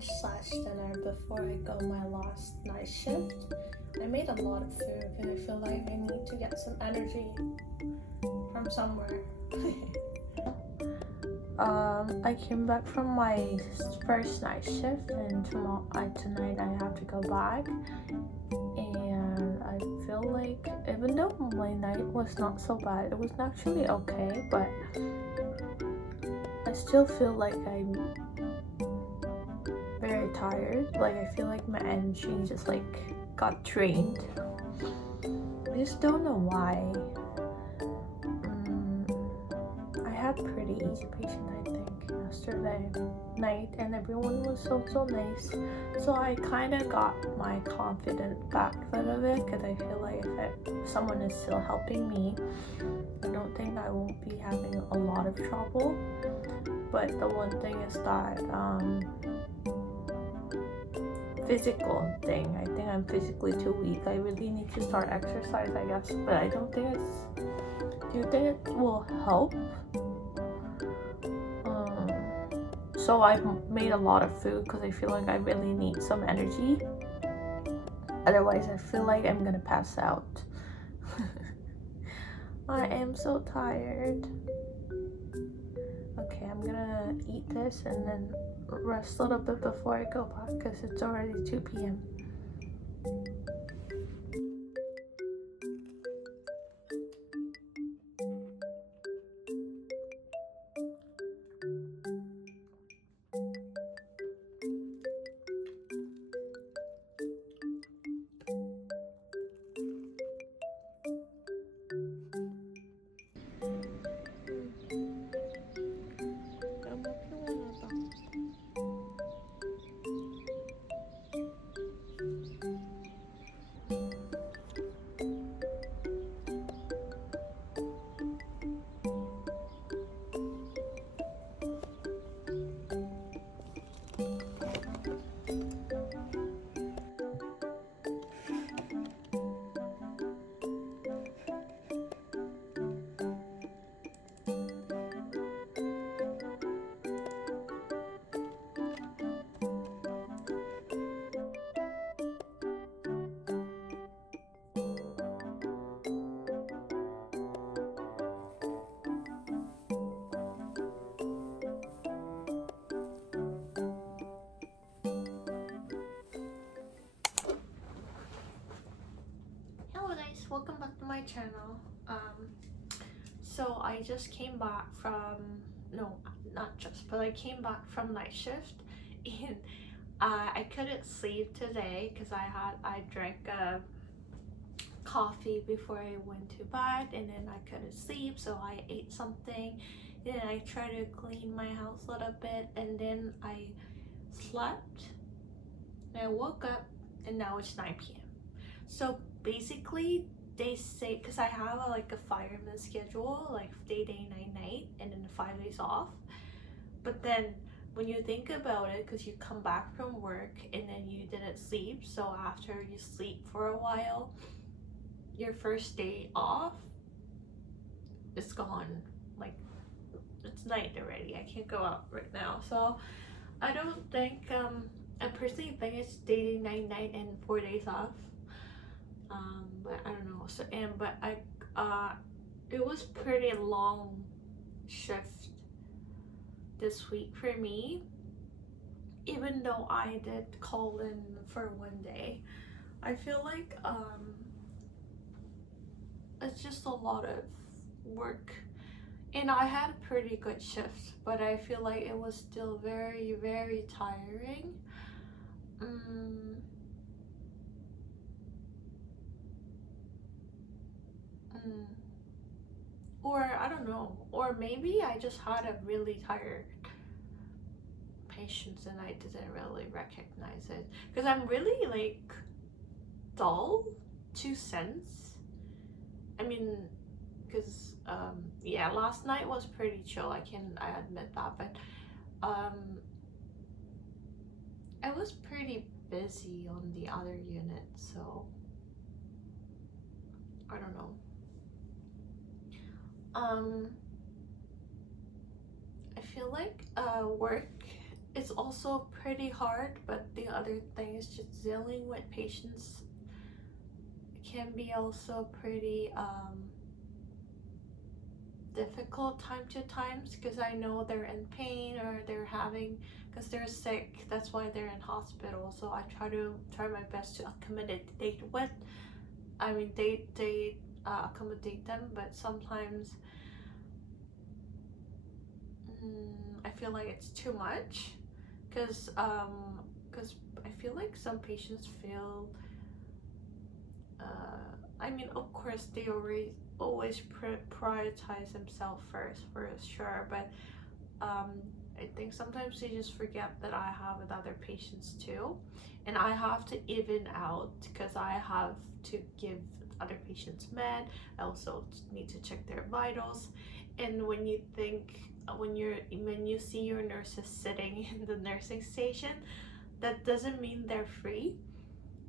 lunch/dinner before I go my last night shift. I made a lot of food and I feel like I need to get some energy from somewhere. I came back from my first night shift and tonight I have to go back, and I feel like even though my night was not so bad, it was actually okay, but I still feel like I'm very tired. Like I feel like my energy just like got drained. I just don't know why. I had pretty easy patient, I think, yesterday night, and everyone was so nice. So I kind of got my confidence back out of it, because I feel like if someone is still helping me, I don't think I will be having a lot of trouble. But the one thing is that physical thing. I think I'm physically too weak. I really need to start exercise, I guess, but I don't think it's. Do you think it will help? So I've made a lot of food because I feel like I really need some energy. Otherwise, I feel like I'm gonna pass out. I am so tired. Okay, I'm gonna eat this and then rest a little bit before I go back because it's already 2 p.m. Welcome back to my channel. So I just came back from, no, not just, but I came back from night shift, and I couldn't sleep today because I drank a coffee before I went to bed, and then I couldn't sleep, so I ate something, and then I tried to clean my house a little bit, and then I slept, and I woke up, and now it's 9 p.m. So basically, they say, because I have a fireman schedule, like day, night, and then 5 days off. But then when you think about it, because you come back from work and then you didn't sleep, so after you sleep for a while, your first day off is gone. Like, it's night already. I can't go out right now. So I don't think, I personally think it's day, night, and 4 days off. But I don't know. So it was pretty long shift this week for me. Even though I did call in for 1 day, I feel like it's just a lot of work, and I had a pretty good shift, but I feel like it was still very, very tiring. Or I don't know, or maybe I just had a really tired patient and I didn't really recognize it, because I'm really like dull to sense. I mean, because yeah, last night was pretty chill, I admit that, but I was pretty busy on the other unit, so I don't know. I feel like work it's also pretty hard, but the other thing is just dealing with patients can be also pretty difficult time to times, because I know they're in pain or they're having, because they're sick, that's why they're in hospital. So I try my best to accommodate what they accommodate them, but sometimes I feel like it's too much, because I feel like some patients feel of course they always prioritize themselves first, for sure, but I think sometimes they just forget that I have other patients too, and I have to even out, because I have to give other patients med. I also need to check their vitals. And when you see your nurses sitting in the nursing station, that doesn't mean they're free.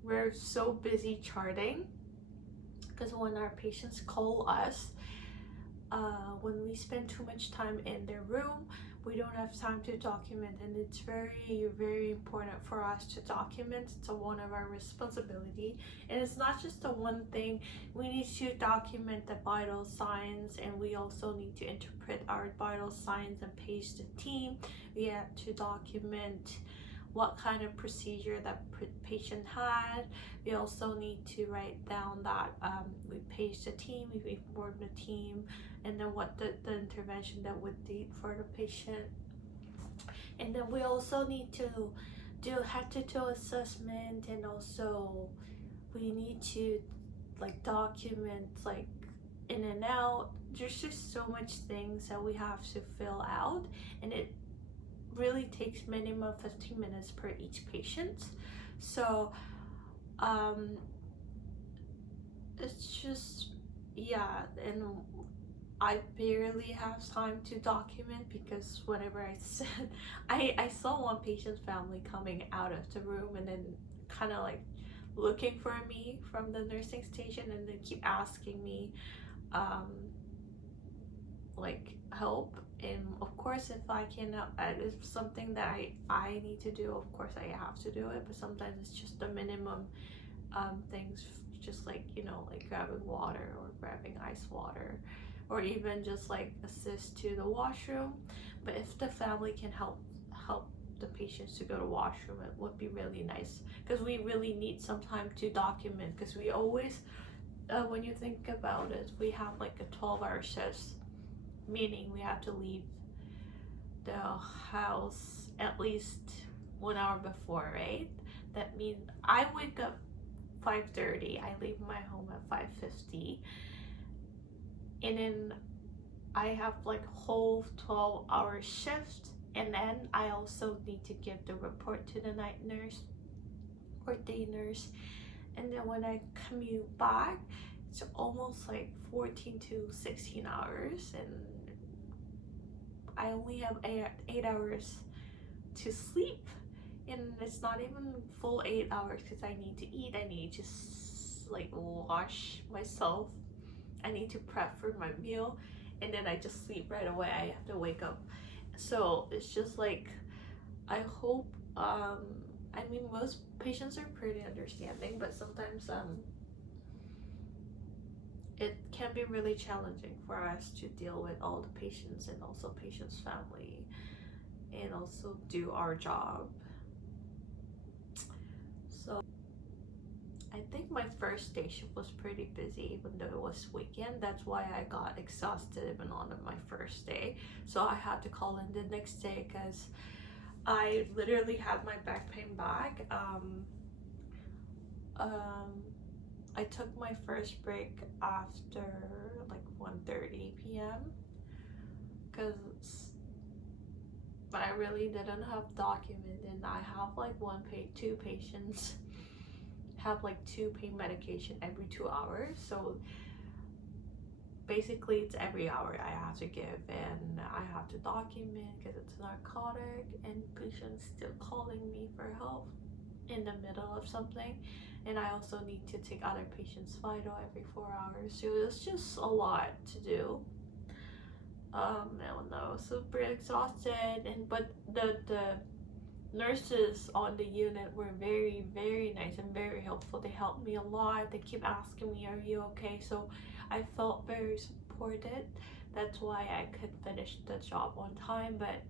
We're so busy charting, because when our patients call us, when we spend too much time in their room, we don't have time to document, and it's very, very important for us to document. It's one of our responsibility, and it's not just the one thing. We need to document the vital signs, and we also need to interpret our vital signs and page the team. We have to document what kind of procedure that patient had. We also need to write down that we page the team, we inform the team, and then what the intervention that would need for the patient. And then we also need to do head-to-toe assessment, and also we need to document in and out. There's just so much things that we have to fill out, and it really takes minimum 15 minutes per each patient. So it's just, yeah, and I barely have time to document, because whenever I said I saw one patient's family coming out of the room and then kind of looking for me from the nursing station, and they keep asking me help. And of course, if I can, if something that I need to do, of course I have to do it, but sometimes it's just the minimum things, just grabbing water or grabbing ice water, or even just assist to the washroom. But if the family can help the patients to go to washroom, it would be really nice, because we really need some time to document, because we always when you think about it, we have a 12-hour shifts, meaning we have to leave the house at least 1 hour before, right? That means I wake up 5:30, I leave my home at 5:50, and then I have whole 12-hour shift, and then I also need to give the report to the night nurse or day nurse. And then when I commute back, it's almost 14 to 16 hours, and I only have 8 hours to sleep, and it's not even full 8 hours, because I need to eat, I need to wash myself, I need to prep for my meal, and then I just sleep right away. I have to wake up. So it's just I hope most patients are pretty understanding, but sometimes it can be really challenging for us to deal with all the patients and also patients' family, and also do our job. So I think my first day shift was pretty busy, even though it was weekend. That's why I got exhausted even on my first day. So I had to call in the next day, because I literally had my back pain back. I took my first break after 1:30 p.m. because I really didn't have document, and I have two patients have 2 pain medication every 2 hours. So basically it's every hour I have to give, and I have to document, because it's narcotic, and patients still calling me for help in the middle of something, and I also need to take other patients' vital every 4 hours. So it's just a lot to do. I was super exhausted, but the nurses on the unit were very, very nice and very helpful. They helped me a lot. They keep asking me, are you okay? So I felt very supported. That's why I could finish the job on time. But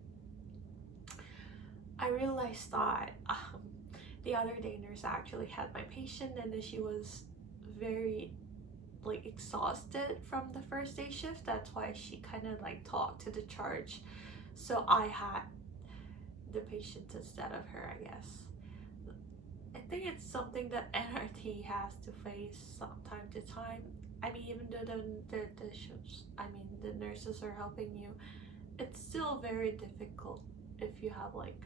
I realized that the other day nurse actually had my patient, and then she was very like exhausted from the first day shift. That's why she kind of like talked to the charge, so I had the patient instead of her, I guess. I think it's something that NRT has to face from time to time. I mean, even though the shifts, I mean, the nurses are helping you, it's still very difficult if you have like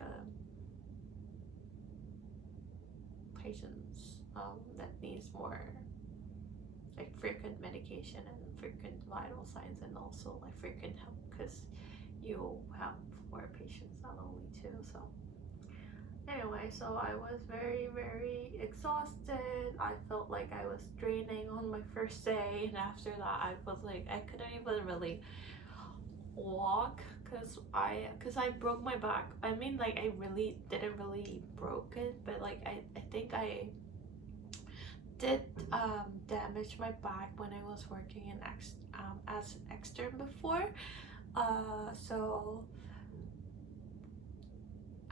patients that needs more like frequent medication and frequent vital signs, and also like frequent help, because you have more patients, not only two. So anyway, so I was very, very exhausted. I felt like I was draining on my first day, and after that I was like, I couldn't even really walk because I broke my back. I mean, like, I really didn't really broke it, but like I think I did damage my back when I was working in as an extern before. So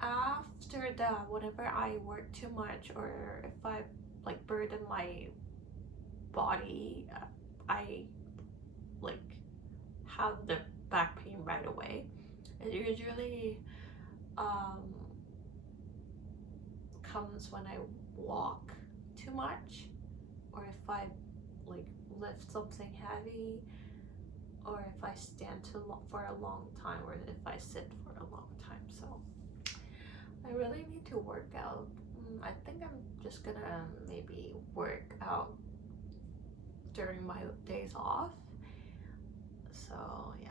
after that, whenever I work too much, or if I like burden my body, I like have the back pain right away. It usually comes when I walk too much, or if I like lift something heavy, or if I stand for a long time, or if I sit for a long time. So I really need to work out. I think I'm just gonna maybe work out during my days off. So yeah,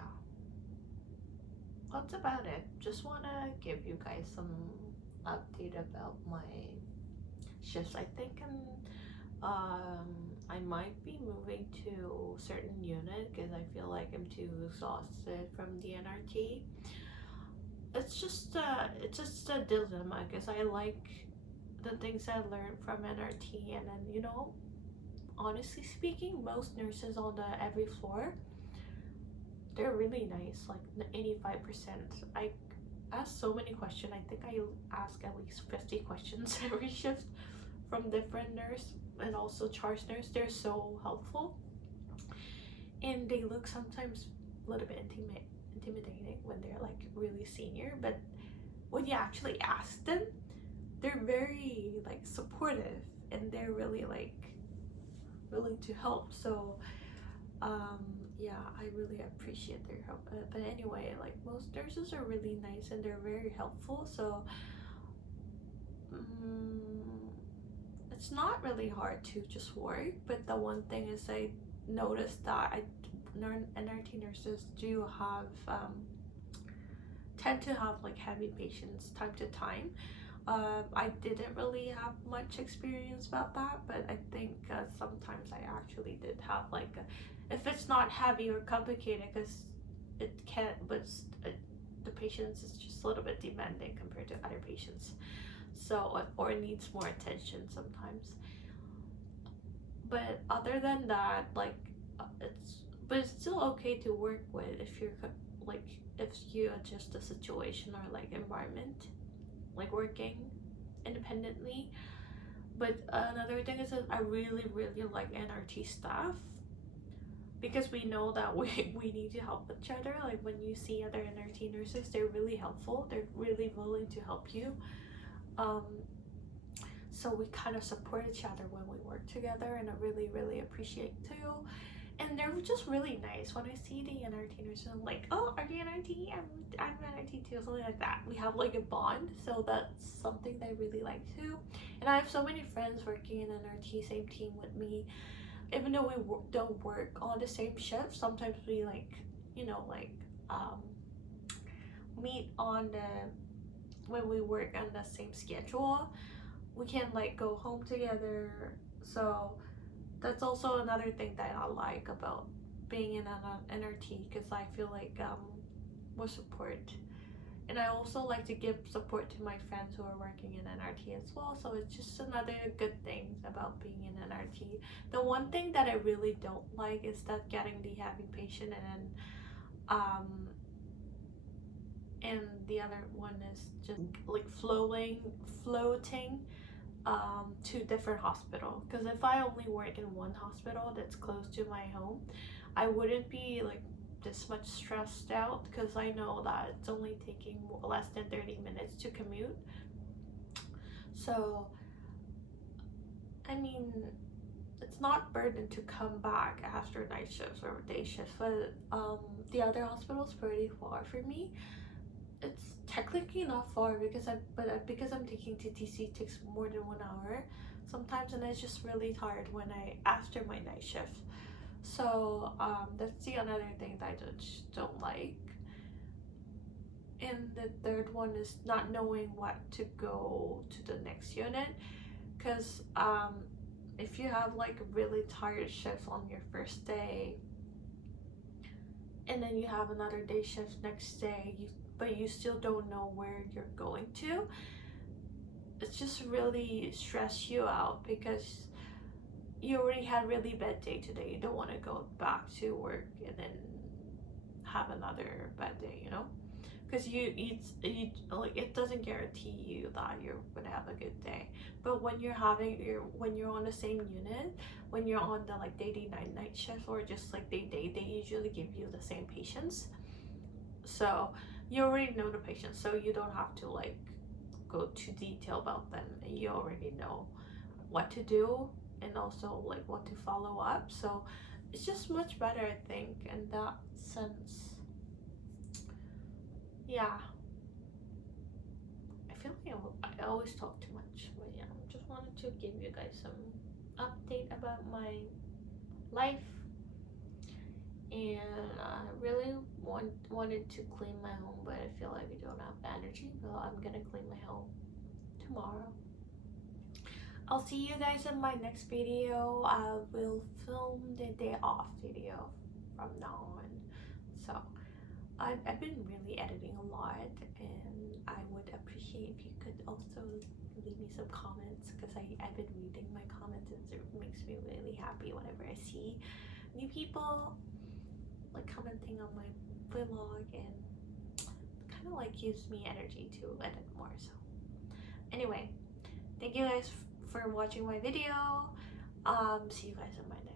that's about it. Just wanna give you guys some update about my shifts. I think I might be moving to a certain unit because I feel like I'm too exhausted from the NRT. It's just a dilemma, because I like the things I learned from NRT, and then honestly speaking, most nurses on the every floor, they're really nice, like 85%. I ask so many questions. I think I ask at least 50 questions every shift from different nurse and also charge nurse. They're so helpful, and they look sometimes a little bit intimidating when they're like really senior, but when you actually ask them, they're very like supportive, and they're really like willing to help. So yeah, I really appreciate their help. But anyway, like, most nurses are really nice and they're very helpful. So it's not really hard to just work. But the one thing is, I noticed that NRT nurses do have tend to have like heavy patients time to time. I didn't really have much experience about that, but I think sometimes I actually did have like if it's not heavy or complicated, because it can't, but the patients is just a little bit demanding compared to other patients, so or needs more attention sometimes. But other than that, like, it's still okay to work with if you're like, if you adjust the situation or like environment, like working independently. But another thing is that I really, really like NRT staff, because we know that we need to help each other. Like, when you see other NRT nurses, they're really helpful. They're really willing to help you. So we kind of support each other when we work together, and I really, really appreciate too. And they're just really nice. When I see the NRT nurses, I'm like, oh, are you NRT? I'm NRT too, something like that. We have like a bond, so that's something that I really like too. And I have so many friends working in NRT, same team with me. Even though we don't work on the same shift, sometimes we like, meet on when we work on the same schedule. We can like go home together. So that's also another thing that I like about being in an NRT, because I feel like we support And I also like to give support to my friends who are working in NRT as well. So it's just another good thing about being in NRT. The one thing that I really don't like is that getting the heavy patient and the other one is just like floating to different hospital. Because if I only work in one hospital that's close to my home, I wouldn't be like this much stressed out, because I know that it's only taking less than 30 minutes to commute. So I mean, it's not burden to come back after night shifts or day shifts, but the other hospital's pretty far for me. It's technically not far because I'm taking TTC, it takes more than 1 hour sometimes, and it's just really tired when after my night shift. So that's the another thing that I just don't like. And the third one is not knowing what to go to the next unit, because if you have like a really tired shift on your first day and then you have another day shift next day, but you still don't know where you're going to, it's just really stress you out, because you already had a really bad day today. You don't want to go back to work and then have another bad day, you know, because it doesn't guarantee you that you're gonna have a good day. But when you're on the same unit, when you're on the like day night shift, or just like day, they usually give you the same patients, so you already know the patients, so you don't have to like go to detail about them. You already know what to do and also like what to follow up. So it's just much better, I think, in that sense. Yeah, I feel like I always talk too much, but yeah, I just wanted to give you guys some update about my life. And I really wanted to clean my home, but I feel like I don't have energy. Well, I'm gonna clean my home tomorrow. I'll see you guys in my next video. I will film the day off video from now on. So I've been really editing a lot, and I would appreciate if you could also leave me some comments, because I've been reading my comments, and it makes me really happy whenever I see new people like commenting on my vlog, and kind of like gives me energy to edit more. So anyway, thank you guys for watching my video. See you guys in my next